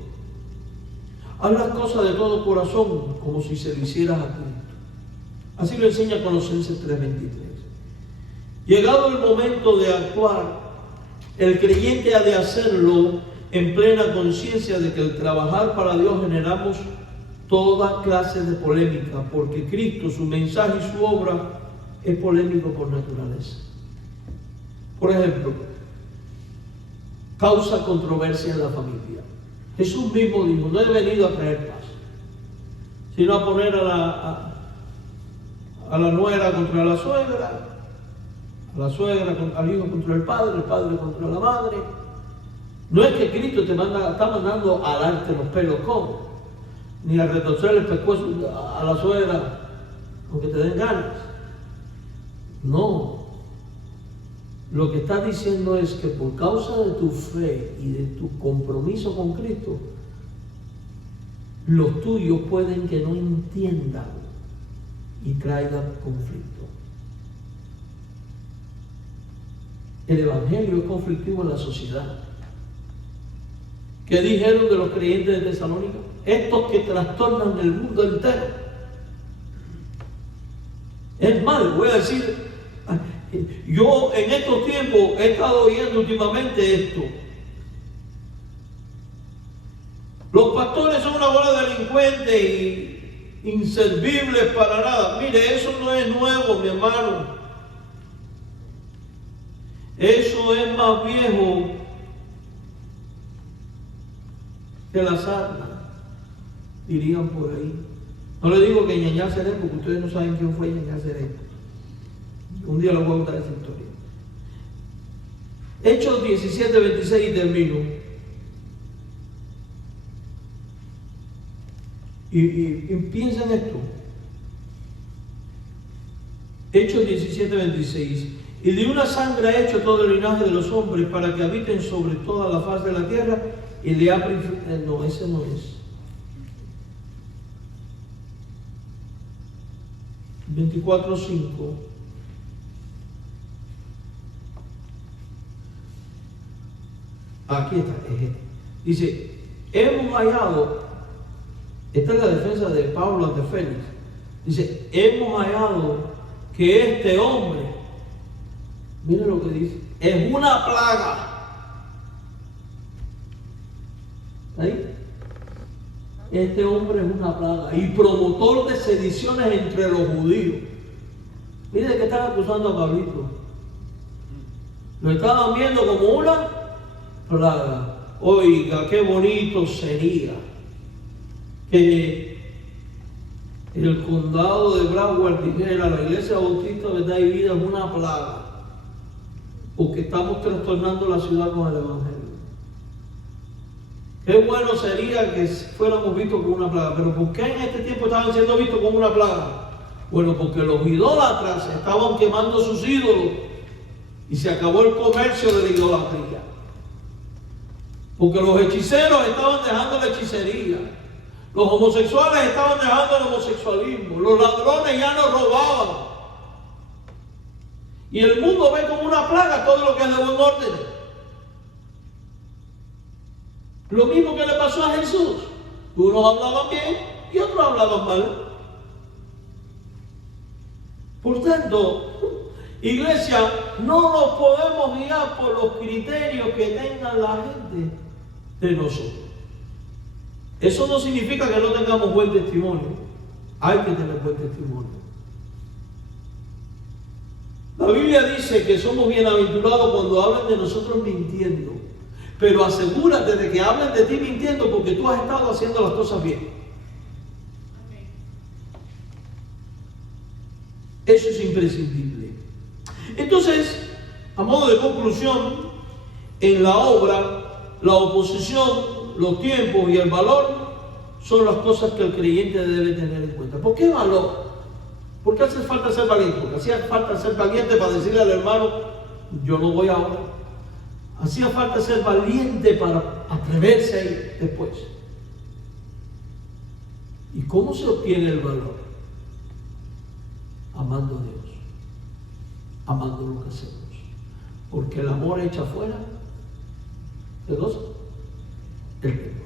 haz las cosas de todo corazón como si se lo hicieras a Cristo. Así lo enseña Colosenses 3:23. Llegado el momento de actuar, el creyente ha de hacerlo en plena conciencia de que al trabajar para Dios generamos toda clase de polémica, porque Cristo, su mensaje y su obra es polémico por naturaleza. Por ejemplo, causa controversia en la familia. Jesús mismo dijo, no he venido a traer paz, sino a poner a la nuera contra la suegra, a la suegra al hijo contra el padre contra la madre. No es que Cristo está mandando a darte los pelos como, ni a retorcer el pescuezo a la suegra aunque te den ganas. No. Lo que está diciendo es que por causa de tu fe y de tu compromiso con Cristo, los tuyos pueden que no entiendan y traigan conflicto. El Evangelio es conflictivo en la sociedad. ¿Qué dijeron de los creyentes de Tesalónica? Estos que trastornan el mundo entero. Es más, voy a decir, yo en estos tiempos he estado oyendo últimamente esto. Los pastores son una bola de delincuentes y inservibles para nada. Mire, eso no es nuevo, mi hermano. Eso es más viejo que la sarna, dirían por ahí. No le digo que Ñañá Seré, porque ustedes no saben quién fue Ñañá Seré. Un día les voy a contar esa historia. Hechos 17:26 y termino. Y piensa en esto. Hechos 17:26. y de una sangre ha hecho todo el linaje de los hombres para que habiten sobre toda la faz de la tierra y le ha no, ese no es. 24:5. Aquí está, es este. Dice, hemos hallado, esta es la defensa de Pablo ante Félix. Dice, hemos hallado que este hombre, mire lo que dice, es una plaga. ¿Ahí? Este hombre es una plaga y promotor de sediciones entre los judíos. Mire que están acusando a Pablito. Lo estaban viendo como una plaga. Oiga, qué bonito sería que el condado de Broward dijera: la iglesia bautista Verdad y Vida es una plaga, porque estamos trastornando la ciudad con el evangelio. Qué bueno sería que fuéramos vistos como una plaga. Pero ¿por qué en este tiempo estaban siendo vistos como una plaga? Bueno, porque los idólatras estaban quemando sus ídolos y se acabó el comercio de la idolatría. Porque los hechiceros estaban dejando la hechicería, los homosexuales estaban dejando el homosexualismo, los ladrones ya no robaban. Y el mundo ve como una plaga todo lo que es de buen orden. Lo mismo que le pasó a Jesús. Unos hablaban bien y otros hablaban mal. Por tanto, iglesia, no nos podemos guiar por los criterios que tengan la gente de nosotros. Eso no significa que no tengamos buen testimonio. Hay que tener buen testimonio. La Biblia dice que somos bienaventurados cuando hablan de nosotros mintiendo. Pero asegúrate de que hablen de ti mintiendo, porque tú has estado haciendo las cosas bien. Eso es imprescindible. Entonces, a modo de conclusión, en la obra, la oposición, los tiempos y el valor son las cosas que el creyente debe tener en cuenta. ¿Por qué valor? ¿Por qué hace falta ser valiente? Porque hacía falta ser valiente para decirle al hermano: yo no voy ahora. Hacía falta ser valiente para atreverse a ir después. ¿Y cómo se obtiene el valor? Amando a Dios, amando lo que hacemos. Porque el amor echa fuera de dos el temor.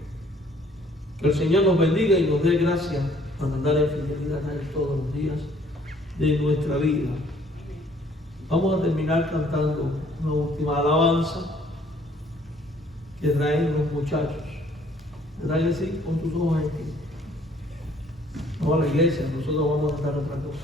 Que el Señor nos bendiga y nos dé gracia para andar en fidelidad a Él todos los días de nuestra vida. Vamos a terminar cantando una última alabanza que traen los muchachos. ¿Verdad que sí? Con tus ojos en ti. No a la iglesia, nosotros vamos a estar otra cosa.